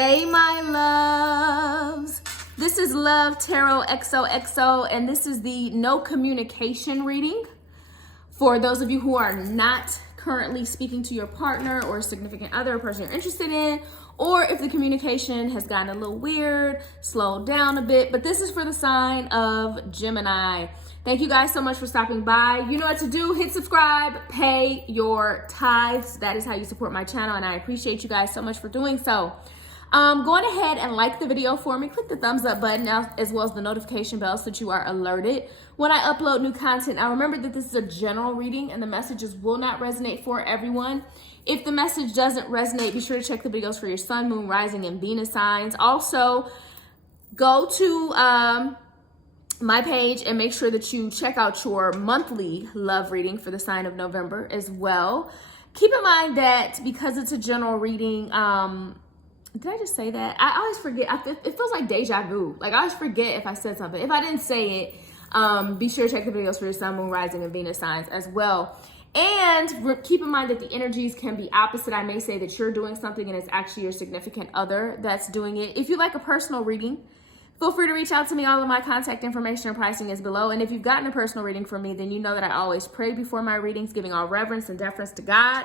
day, my loves. This is Love Tarot XOXO, and this is the no communication reading for those of you who are not currently speaking to your partner or significant other, person you're interested in, or if the communication has gotten a little weird, slowed down a bit. But this is for the sign of Gemini. Thank you guys so much for stopping by. You know what to do. Hit subscribe, pay your tithes. That is how you support my channel, and I appreciate you guys so much for doing so. Go on ahead and like the video for me. Click the thumbs up button as well as the notification bell so that you are alerted when I upload new content. Now remember that this is a general reading and the messages will not resonate for everyone. If the message doesn't resonate, be sure to check the videos for your sun, moon, rising, and Venus signs. Also, go to my page and make sure that you check out your monthly love reading for the sign of November as well. Keep in mind that because it's a general reading, did I just say that? I always forget. It feels like deja vu. Like I always forget if I said something. If I didn't say it, be sure to check the videos for your sun, moon, rising, and Venus signs as well. And keep in mind that the energies can be opposite. I may say that you're doing something and it's actually your significant other that's doing it. If you like a personal reading, feel free to reach out to me. All of my contact information and pricing is below. And if you've gotten a personal reading from me, then you know that I always pray before my readings, giving all reverence and deference to God.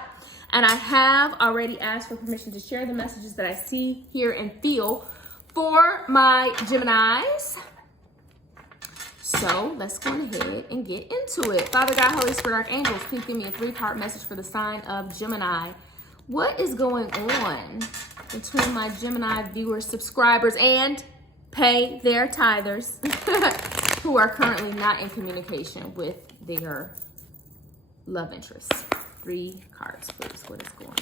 And I have already asked for permission to share the messages that I see, hear, and feel for my Geminis. So let's go ahead and get into it. Father God, Holy Spirit, Archangels, please give me a 3-part message for the sign of Gemini. What is going on between my Gemini viewers, subscribers, and pay their tithers who are currently not in communication with their love interests? 3 cards, please. What is going on?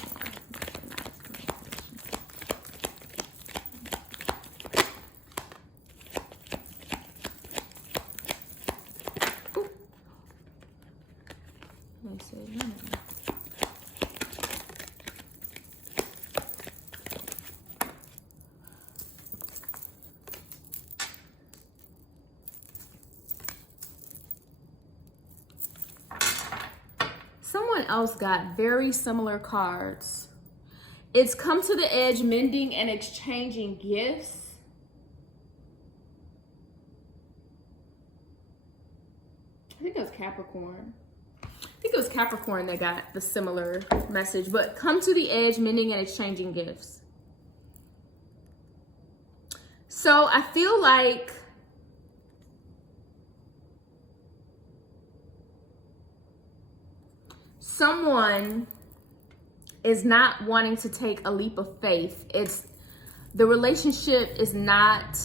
Ooh. Let me see. Someone else got very similar cards. It's come to the edge, mending and exchanging gifts. I think it was Capricorn. I think it was Capricorn that got the similar message, but come to the edge, mending and exchanging gifts. So I feel like someone is not wanting to take a leap of faith. The relationship is not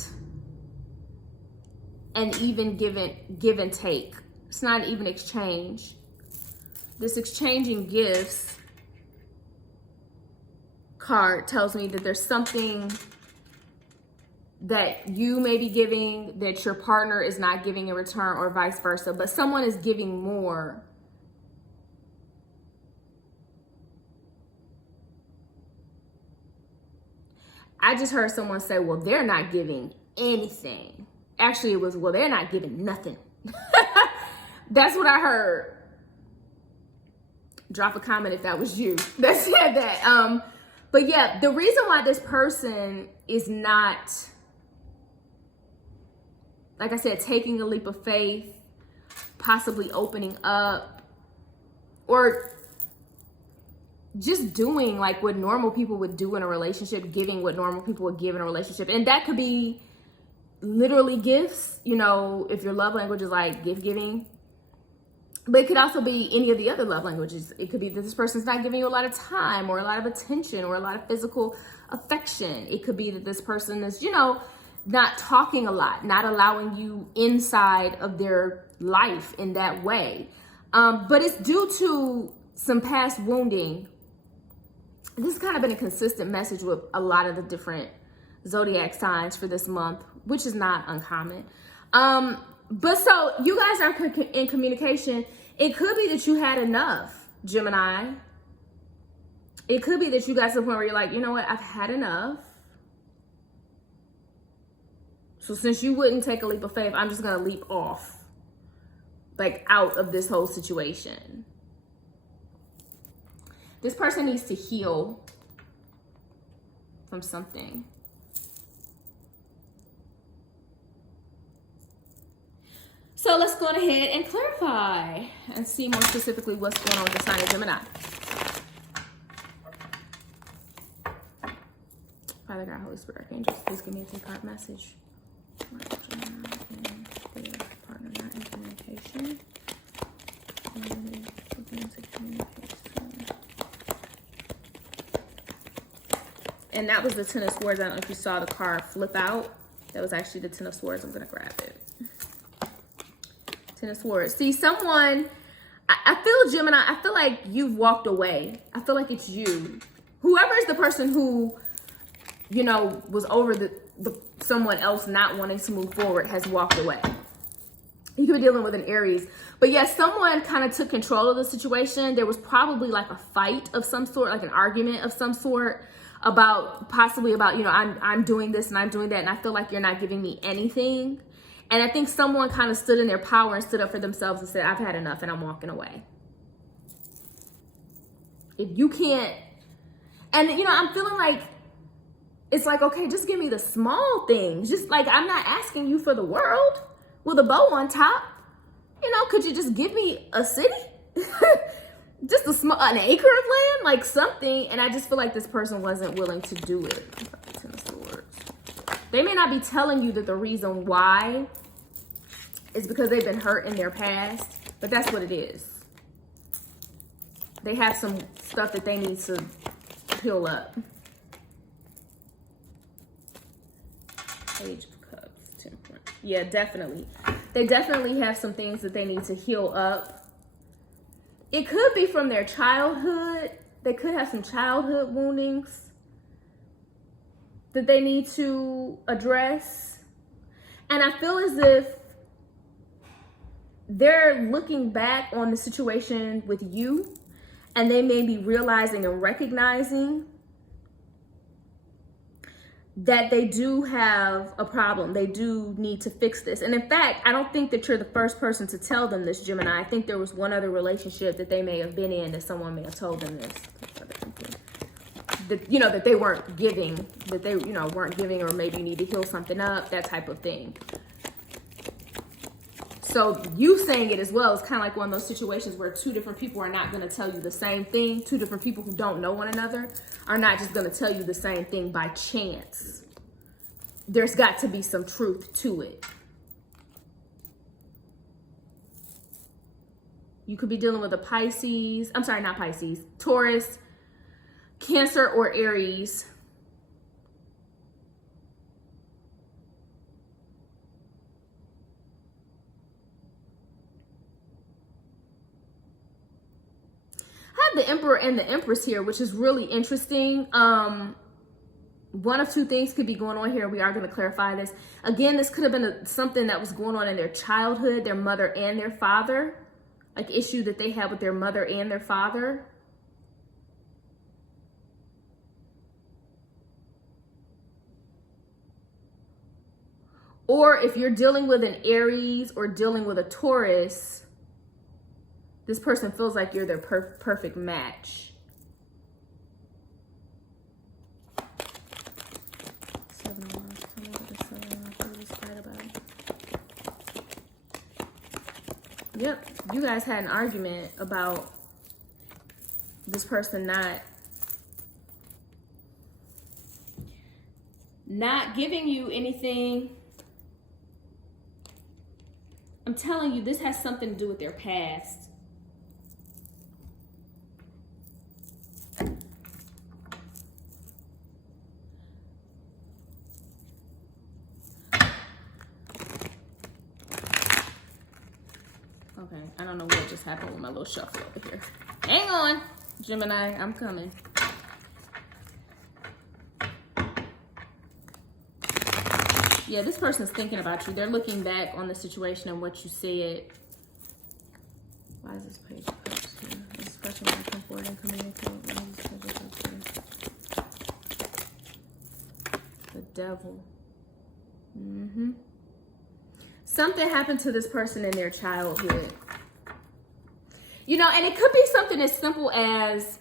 an even give and take. It's not even exchange. This exchanging gifts card tells me that there's something that you may be giving that your partner is not giving in return, or vice versa, but someone is giving more. I just heard someone say, well, they're not giving anything. Actually, it was, well, they're not giving nothing. That's what I heard. Drop a comment if that was you that said that. But yeah, the reason why this person is not, like I said, taking a leap of faith, possibly opening up, or just doing like what normal people would do in a relationship, giving what normal people would give in a relationship. And that could be literally gifts, you know, if your love language is like gift giving. But it could also be any of the other love languages. It could be that this person's not giving you a lot of time or a lot of attention or a lot of physical affection. It could be that this person is, you know, not talking a lot, not allowing you inside of their life in that way. But it's due to some past wounding. This has kind of been a consistent message with a lot of the different zodiac signs for this month, which is not uncommon. But so you guys are in communication. It could be that you had enough, Gemini. It could be that you got to the point where you're like, you know what, I've had enough. So since you wouldn't take a leap of faith, I'm just going to leap off, like out of this whole situation. This person needs to heal from something. So let's go ahead and clarify and see more specifically what's going on with the sign of Gemini. Father God, Holy Spirit, Archangels, please give me a three-card message. Gemini and their partner not in communication. And that was the Ten of Swords. I don't know if you saw the card flip out. That was actually the Ten of Swords. I'm going to grab it. Ten of Swords. See, someone, I feel Gemini, I feel like you've walked away. I feel like it's you. Whoever is the person who, you know, was over the someone else not wanting to move forward has walked away. You could be dealing with an Aries. But yes, someone kind of took control of the situation. There was probably like a fight of some sort, like an argument of some sort about possibly about, you know, I'm doing this and I'm doing that. And I feel like you're not giving me anything. And I think someone kind of stood in their power and stood up for themselves and said, I've had enough and I'm walking away. If you can't, and you know, I'm feeling like, it's like, okay, just give me the small things. Just like, I'm not asking you for the world with a bow on top. You know, could you just give me a city? Just an acre of land, like something. And I just feel like this person wasn't willing to do it. Ten of Swords. They may not be telling you that the reason why is because they've been hurt in their past, but that's what it is. They have some stuff that they need to heal up. Page of Cups, Temperance. Yeah, definitely. They definitely have some things that they need to heal up. It could be from their childhood. They could have some childhood woundings that they need to address. And I feel as if they're looking back on the situation with you and they may be realizing and recognizing that they do have a problem. They do need to fix this. And in fact, I don't think that you're the first person to tell them this, Gemini. I think there was one other relationship that they may have been in that someone may have told them this. That, you know, that they weren't giving, that they, you know, weren't giving, or maybe you need to heal something up, that type of thing. So you saying it as well is kind of like one of those situations where two different people are not going to tell you the same thing. Two different people who don't know one another are not just going to tell you the same thing by chance. There's got to be some truth to it. You could be dealing with a Pisces, I'm sorry, not Pisces, Taurus, Cancer, or Aries. I have the Emperor and the Empress here, which is really interesting. One of two things could be going on here. We are going to clarify this. Again, this could have been something that was going on in their childhood, their mother and their father, like issue that they had with their mother and their father. Or if you're dealing with an Aries or dealing with a Taurus, this person feels like you're their perfect match. Yep, you guys had an argument about this person not giving you anything. I'm telling you, this has something to do with their past. Okay, I don't know what just happened with my little shuffle over here. Hang on, Gemini, I'm coming. Yeah, this person's thinking about you. They're looking back on the situation and what you said. Why is this page of cups here? Discussion when I come forward and communicate. Why is this page of cups here? The Devil. Something happened to this person in their childhood. You know, and it could be something as simple as,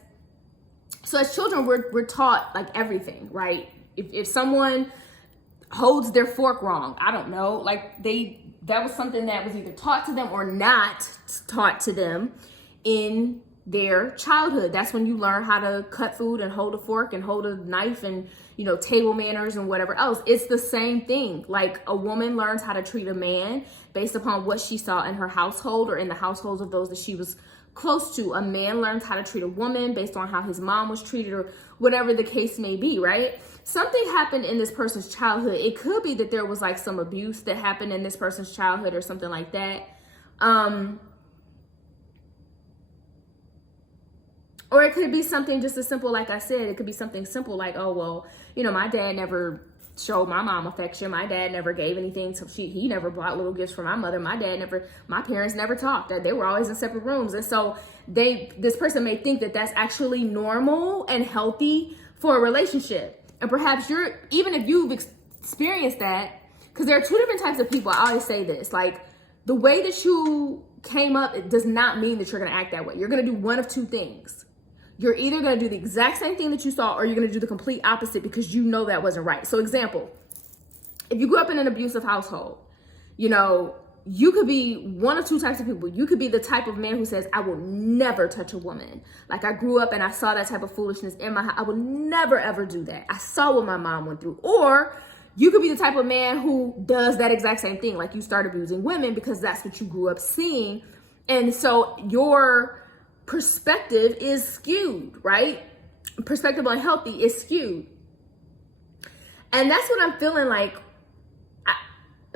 so as children, we're taught like everything, right? If someone holds their fork wrong, I don't know, like they that was something that was either taught to them or not taught to them in their childhood. That's when you learn how to cut food and hold a fork and hold a knife and, you know, table manners and whatever else. It's the same thing. Like, a woman learns how to treat a man based upon what she saw in her household or in the households of those that she was close to. A man learns how to treat a woman based on how his mom was treated or whatever the case may be, right? Something happened in this person's childhood. It could be that there was like some abuse that happened in this person's childhood or something like that. Or it could be something just as simple, like I said, it could be something simple like, oh, well, you know, my dad never showed my mom affection. My dad never gave anything. He never bought little gifts for my mother. My parents never talked. They were always in separate rooms. And so this person may think that that's actually normal and healthy for a relationship. And perhaps even if you've experienced that, because there are two different types of people. I always say this, like, the way that you came up, it does not mean that you're going to act that way. You're going to do one of two things. You're either going to do the exact same thing that you saw, or you're going to do the complete opposite because you know that wasn't right. So example, if you grew up in an abusive household, you know, you could be one of two types of people. You could be the type of man who says, I will never touch a woman. Like, I grew up and I saw that type of foolishness in my house. I would never, ever do that. I saw what my mom went through. Or you could be the type of man who does that exact same thing. Like, you start abusing women because that's what you grew up seeing. And so your perspective is skewed, right? Perspective on healthy is skewed. And that's what I'm feeling like.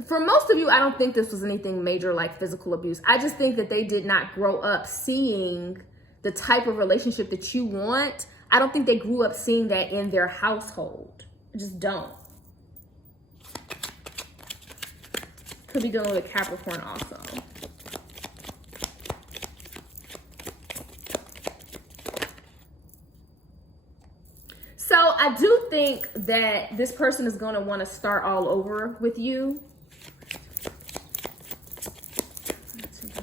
For most of you, I don't think this was anything major like physical abuse. I just think that they did not grow up seeing the type of relationship that you want. I don't think they grew up seeing that in their household. I just don't. Could be dealing with a Capricorn also. So I do think that this person is going to want to start all over with you.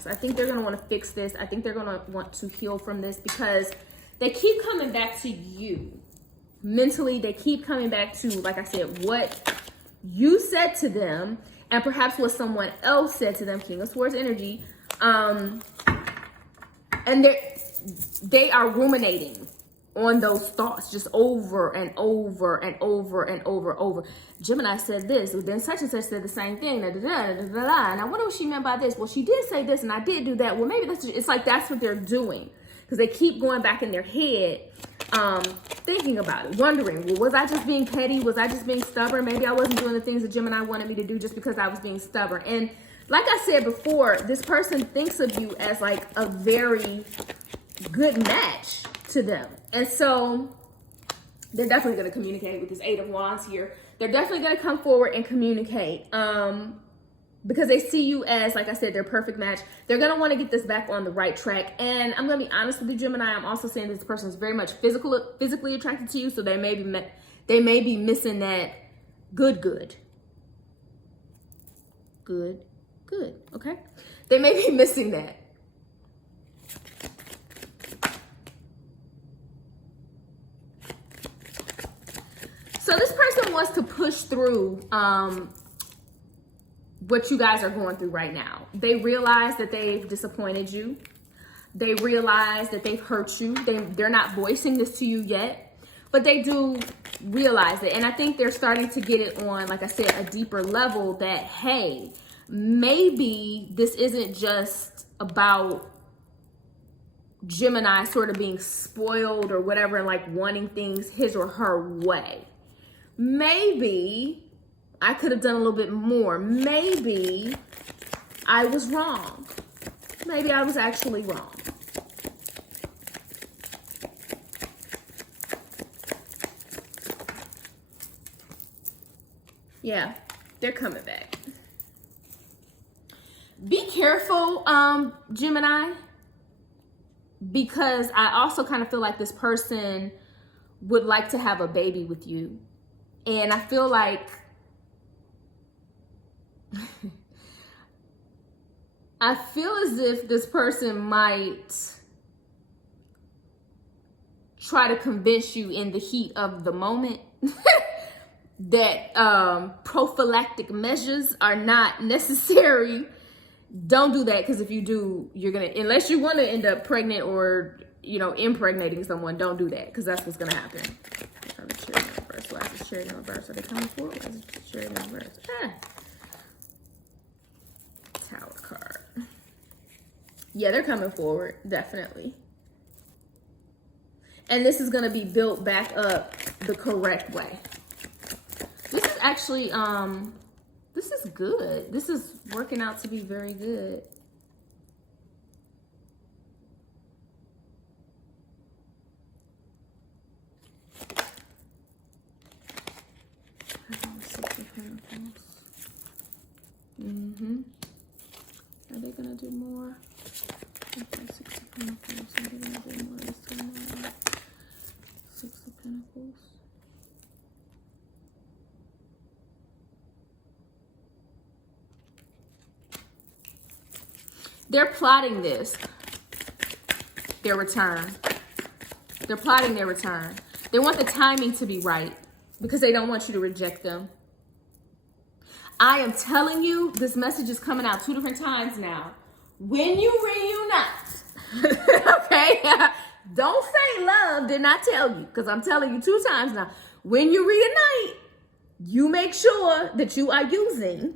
I think they're going to want to fix this. I think they're going to want to heal from this because they keep coming back to you. Mentally, they keep coming back to, like I said, what you said to them and perhaps what someone else said to them, King of Swords energy. And they are ruminating on those thoughts just over and over and over and over. Gemini said this, then such and such said the same thing. And I wonder what she meant by this. Well, she did say this and I did do that. Well, maybe it's like that's what they're doing because they keep going back in their head, thinking about it, wondering, well, was I just being petty? Was I just being stubborn? Maybe I wasn't doing the things that Gemini wanted me to do just because I was being stubborn. And like I said before, this person thinks of you as like a very good match to them. And so they're definitely going to communicate with this Eight of Wands here. They're definitely going to come forward and communicate because they see you as, like I said, their perfect match. They're going to want to get this back on the right track. And I'm going to be honest with you, Gemini. I'm also saying this person is very much physically attracted to you. So they may be missing that good. Okay. They may be missing that. So this person wants to push through what you guys are going through right now. They realize that they've disappointed you. They realize that they've hurt you. They're not voicing this to you yet, but they do realize it. And I think they're starting to get it on, like I said, a deeper level that, hey, maybe this isn't just about Gemini sort of being spoiled or whatever and like wanting things his or her way. Maybe I could have done a little bit more. Maybe I was wrong. Maybe I was actually wrong. Yeah, they're coming back. Be careful, Gemini, because I also kind of feel like this person would like to have a baby with you. And I feel like I feel as if this person might try to convince you in the heat of the moment that prophylactic measures are not necessary, don't do that, because if you do, you're gonna, unless you want to end up pregnant or, you know, impregnating someone, don't do that, because that's what's gonna happen. Cherry in reverse. Why is it cherry in reverse? Are they coming forward? Why is it cherry in reverse? Tower card. Yeah, they're coming forward, definitely. And this is gonna be built back up the correct way. This is actually, this is good. This is working out to be very good. Are they gonna do more? Okay, 6 of Pentacles. Are they gonna do more this time around? 6 of Pentacles. They're plotting this. Their return. They're plotting their return. They want the timing to be right because they don't want you to reject them. I am telling you, this message is coming out 2 different times now. When you reunite, okay? Don't say love did not tell you, because I'm telling you 2 times now. When you reunite, you make sure that you are using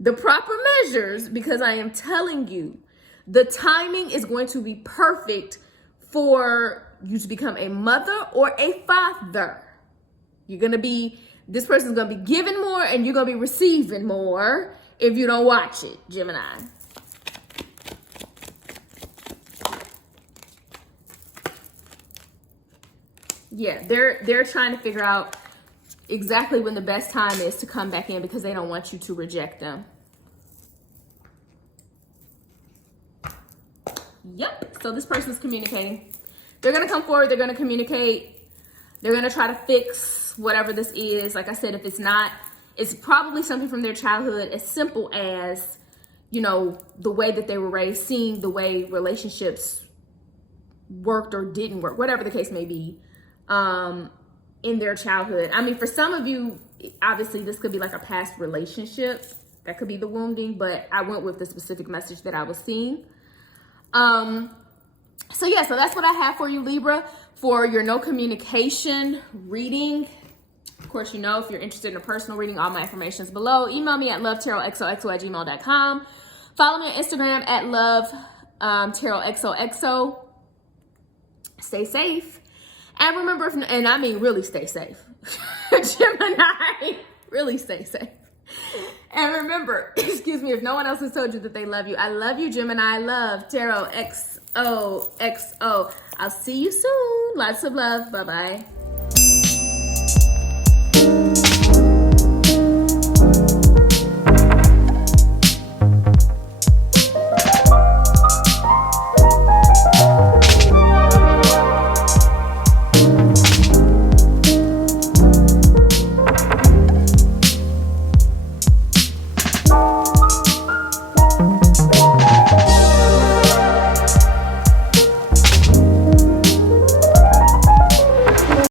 the proper measures, because I am telling you, the timing is going to be perfect for you to become a mother or a father. You're going to be, this person's going to be giving more and you're going to be receiving more if you don't watch it, Gemini. Yeah, they're trying to figure out exactly when the best time is to come back in because they don't want you to reject them. Yep, so this person is communicating. They're going to come forward, they're going to communicate. They're going to try to fix whatever this is. Like I said, if it's not, it's probably something from their childhood, as simple as, you know, the way that they were raised, seeing the way relationships worked or didn't work, whatever the case may be, in their childhood. I mean, for some of you, obviously this could be like a past relationship. That could be the wounding, but I went with the specific message that I was seeing. So yeah, so that's what I have for you, Libra, for your no communication reading. Of course, you know, if you're interested in a personal reading, all my information is below. Email me at lovetarotxoxo@gmail.com. Follow me on Instagram at lovetarotxoxo. Stay safe. And remember, and I mean really stay safe. Gemini, really stay safe. And remember, excuse me, if no one else has told you that they love you, I love you, Gemini. Love Tarot XOXO. I'll see you soon. Lots of love. Bye-bye.